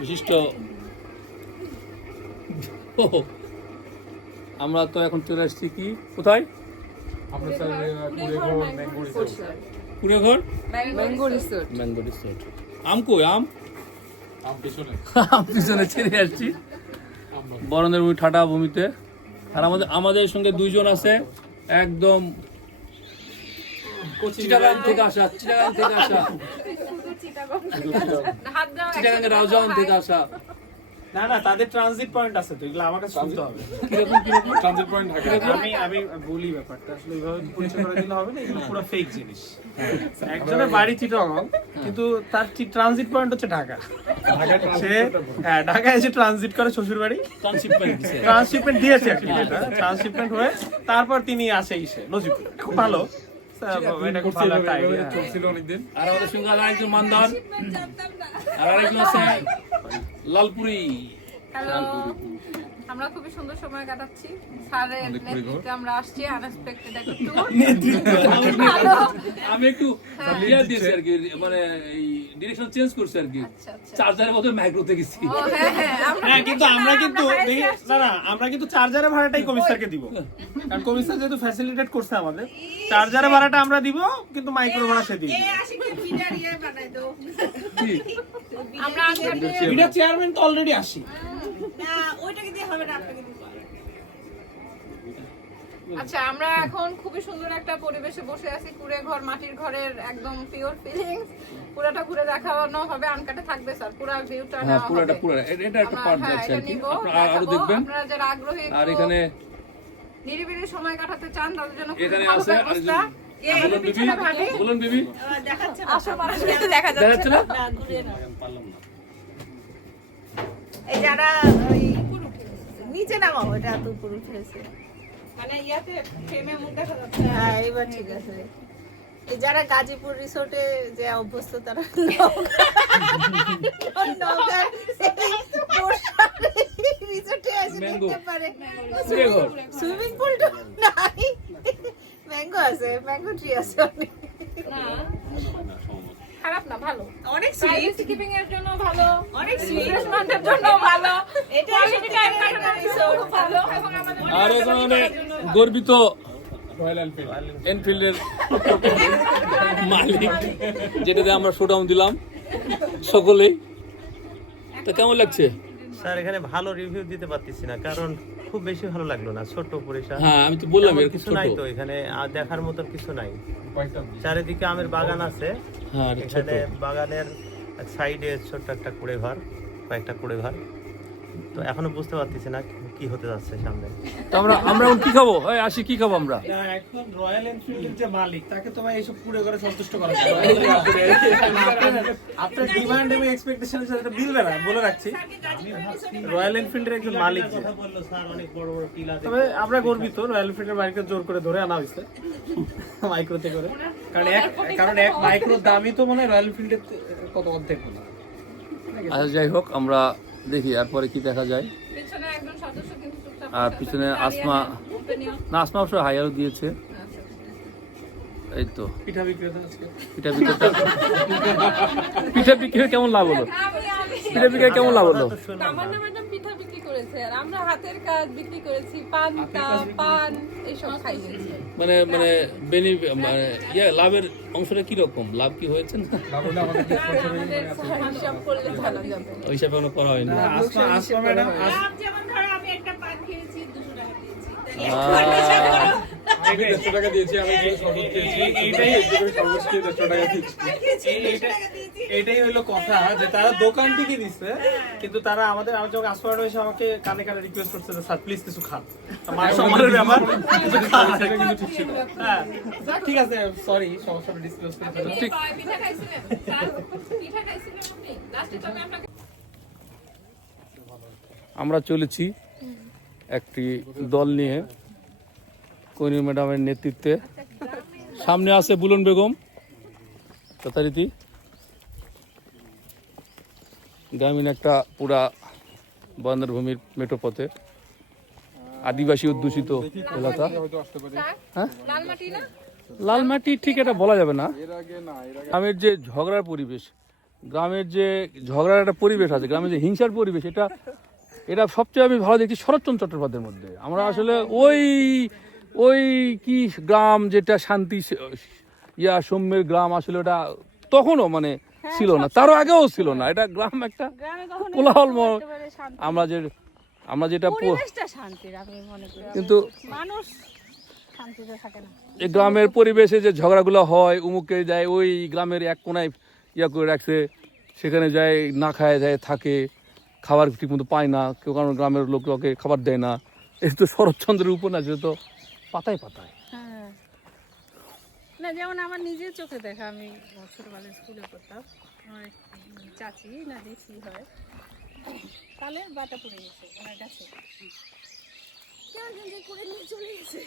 বিশিষ্ট আমরা তো এখন চলে আসছি কি কোথায়? কুড়েঘর ম্যাঙ্গো রিসোর্ট। আম কই? আম পিছনে ছেড়ে আসছি বরণের ভূমি ঠাটা ভূমিতে। আর আমাদের সঙ্গে দুইজন আছে একদম চিটাগাং থেকে আসা চিটাগাংয়ের রাউজান থেকে আসা। না না, তাদের ট্রানজিট পয়েন্ট আছে তো, এগুলো আমাকে শুনতে হবে। কিরকম ট্রানজিট পয়েন্ট ঢাকা। আমি বলি ব্যাপারটা আসলে এইভাবে পরিচয় করে দিলে হবে না, এগুলো পুরো ফেক জিনিস। একজনের বাড়ি চিটাগাং, কিন্তু তার ট্রানজিট পয়েন্ট হচ্ছে ঢাকা। সে ঢাকায় এসে ট্রানজিট করে শ্বশুর বাড়ি, ট্রান্সশিপমেন্ট দিয়েছে আর কি, ট্রান্সশিপমেন্ট হয়ে তারপর তিনি আসে নজিবপুর। খুব ভালো, এটা খুব ভালো একটা আইডিয়া চলছিল অনেকদিন। আর আমাদের সঙ্গে আরেকজন মানদার, আর আরেকজন আছে লালপুরি। হ্যালো, আমরা খুবই সুন্দর সময় কাটাচ্ছি। স্যারের নেতৃত্বে আমরা আসছি আনএক্সপেক্টেড একটা ট্যুর। আমি একটু ইয়া দিয়েছি আর কি, মানে এই ডিরেকশন চেঞ্জ করছি আর কি। চার্জারের বদলে মাইক্রোতে গেছি। হ্যাঁ, কিন্তু আমরা কিন্তু চার্জারের ভাড়াটাই কমিশনারকে দিব, কারণ কমিশনার যেহেতু ফ্যাসিলিটেট করছে আমাদের। চার্জারের ভাড়াটা আমরা দিব, কিন্তু মাইক্রো ভাড়া সে দিবে। আমরা এটা চেয়ারম্যান তো অলরেডি আসি। আচ্ছা, আমরা এখন খুবই সুন্দর একটা পরিবেশে বসে আছি। কুড়েঘর, মাটির ঘরের একদম পিওর ফিলিংস। পুরোটা ঘুরে দেখানো হবে, আনকাটে থাকবে স্যার, পুরো ভিউটা নেওয়া হবে। এটা একটা পার্ট যাচ্ছে আর কি, আপনারা আরো দেখবেন। আপনারা যারা আগ্রহী আর এখানে নিরিবিলি সময় কাটাতে চান তাদের জন্য এখানে ভালো আছে ব্যবস্থা। বলুন বিবি দেখাচ্ছে আসো, মানুষকে তো দেখা যাচ্ছে না। এই যারা ওই নিচে নামাও, এটা তো উপরে উঠেছে, মানে ইয়াতে ফ্রেমে মুখ দেখা যাচ্ছে। হ্যাঁ এবার ঠিক আছে। এই যারা গাজীপুর রিসোর্টে যে অভ্যস্ত তারা রিসোর্টে এসে দেখতে পারে। সুইমিং পুলটা নাই, ম্যাঙ্গো আছে, ম্যাঙ্গো ট্রি আছে অনেক। খারাপ না, ভালো। অনেক প্রাইভেসি কিপিং এর জন্য ভালো, অনেক রিফ্রেশমেন্টের জন্য ভালো, এটা কোয়ালিটি টাইম কাটানোর রিসোর্ট ভালো, এবং আমাদের আর এখানে গর্বিত এনফিল্ডের মালিক, যেটাতে আমরা শোডাউন দিলাম সকলেই। তো কেমন লাগছে স্যার? এখানে ভালো রিভিউ দিতে পারতেছি না, কারণ খুব বেশি ভালো লাগলো না, ছোট পরিসর। হ্যাঁ, আমি তো বললাম তেমন এর কিছু নাই তো এখানে, আর দেখার মতন কিছু নাই। চারিদিকে আমের বাগান আছে, হ্যাঁ এখানে বাগানের সাইডে ছোট্ট একটা কুড়ে ঘর, কয়েকটা কুড়ে ঘর। তো এখনো বুঝতে পারতেছি না কি হতে যাচ্ছে সামনে। তো আমরা এখন কি খাবো? আসি, কি খাবো আমরা? এখন রয়্যাল এনফিল্ডের যে মালিক, তাকে তো ভাই এইসব পুরো করে সন্তুষ্ট করা যায়। আপনার ডিমান্ড এবং এক্সপেকটেশনের সাথে এটা মিলবে না, বলে রাখছি। রয়্যাল এনফিল্ডের একজন মালিক কথা বললো স্যার, অনেক বড় বড় টিলা। তবে আমরা গর্বিত, রয়্যাল এনফিল্ডের মালিককে জোর করে ধরে আনা হয়েছে মাইক্রোতে করে, কারণ এক মাইক্রোর দামই তো মনে হয় রয়্যাল এনফিল্ডের কত অর্ধেক না। আচ্ছা, যাই হোক, আমরা দেখি এরপরে কি দেখা যায়। পিছনে একজন সদস্য কিন্তু চুপচাপ আর পিছনে আসমা, না আসমা অবশ্য হাইয়ারও দিয়েছে। এই তো পিঠা বিক্রেতা আজকে পিঠা বিক্রি কেমন লাভ হলো? পিঠা বিক্রি কেমন লাভ হলো? তামান্না ম্যাডাম পিঠা বিক্রি করেছে, আর আমরা হাতের কাজ বিক্রি করেছি, পান এইসব খাইয়েছি। মানে লাভের অংশটা কি রকম? লাভ কি হয়েছে না? হিসাব করলে ভালো যাবে। ওই হিসাবে এখনো করা হয়নি। আসমা ম্যাডাম যেমন ধরো আমি একটা পান খেয়েছি 200 টাকা দিয়েছি, 150 টাকা দিয়েছি, আমি শরবত খেয়েছি, এইটাই হলো কথা, যে তারা দোকান থেকে দিচ্ছে, কিন্তু তারা আমাদের যখন আসওয়ার্ড হয়েছে আমাকে কানে কানে রিকোয়েস্ট করছে যে স্যার প্লিজ কিছু খান, মান সম্মানের ব্যাপার, কিছু খান। কিন্তু ঠিক ছিল। হ্যাঁ ঠিক আছে, সরি, সমস্যাটা ডিসক্লোজ করে ফেললাম। ঠিক। পিঠা খাইছিলেন স্যার? পিঠা খাইছিলেন আপনি? লাস্টে তো আমি আপনাকে আমরা চলেছি একটি দল নিয়ে কোহিনী ম্যাডামের নেতৃত্বে। সামনে আছে বুলন বেগম যথারীতি, গ্রামীণ একটা পুরা বন্দর ভূমির মেঠোপথে আদিবাসী অধ্যুষিত এলাকা। লাল মাটি না? লাল মাটি ঠিক এটা বলা যাবে না। গ্রামের যে ঝগড়ার পরিবেশ, গ্রামের যে ঝগড়ার একটা পরিবেশ আছে, গ্রামের যে হিংসার পরিবেশ, এটা সবচেয়ে আমি ভালো দেখছি শরৎচন্দ্র চট্টোপাধ্যায়ের মধ্যে। আমরা আসলে ওই কি গ্রাম যেটা শান্তি সৌম্যের গ্রাম, আসলে ওটা তখনও মানে ছিল না, তারও আগেও ছিল না। এটা গ্রাম একটা কোলাহলময়, আমরা যেটা পরিবেশটা শান্তির আমি মনে করি, কিন্তু মানুষ শান্তিতে থাকে না। এই গ্রামের পরিবেশে যে ঝগড়াগুলো হয়, উমুকে যায় ওই গ্রামের এক কোনায় করে রাখছে, সেখানে যায় না খায় যায় থাকে, খাবার ঠিক মতো পায় না কেউ, কারণ গ্রামের লোক ওকে খাবার দেয় না। এই তো শরৎচন্দ্রের উপন্যাস, তো পাতায় পাতায়। হ্যাঁ, না যেমন আমার নিজের চোখে দেখা, আমি ছোটবেলায় স্কুলে পড়তাম, আমার এক চাচি না দেখি হয় তাহলে বাটা পড়ে গেছে ওনার কাছে, করে নিয়ে চলে গেছে।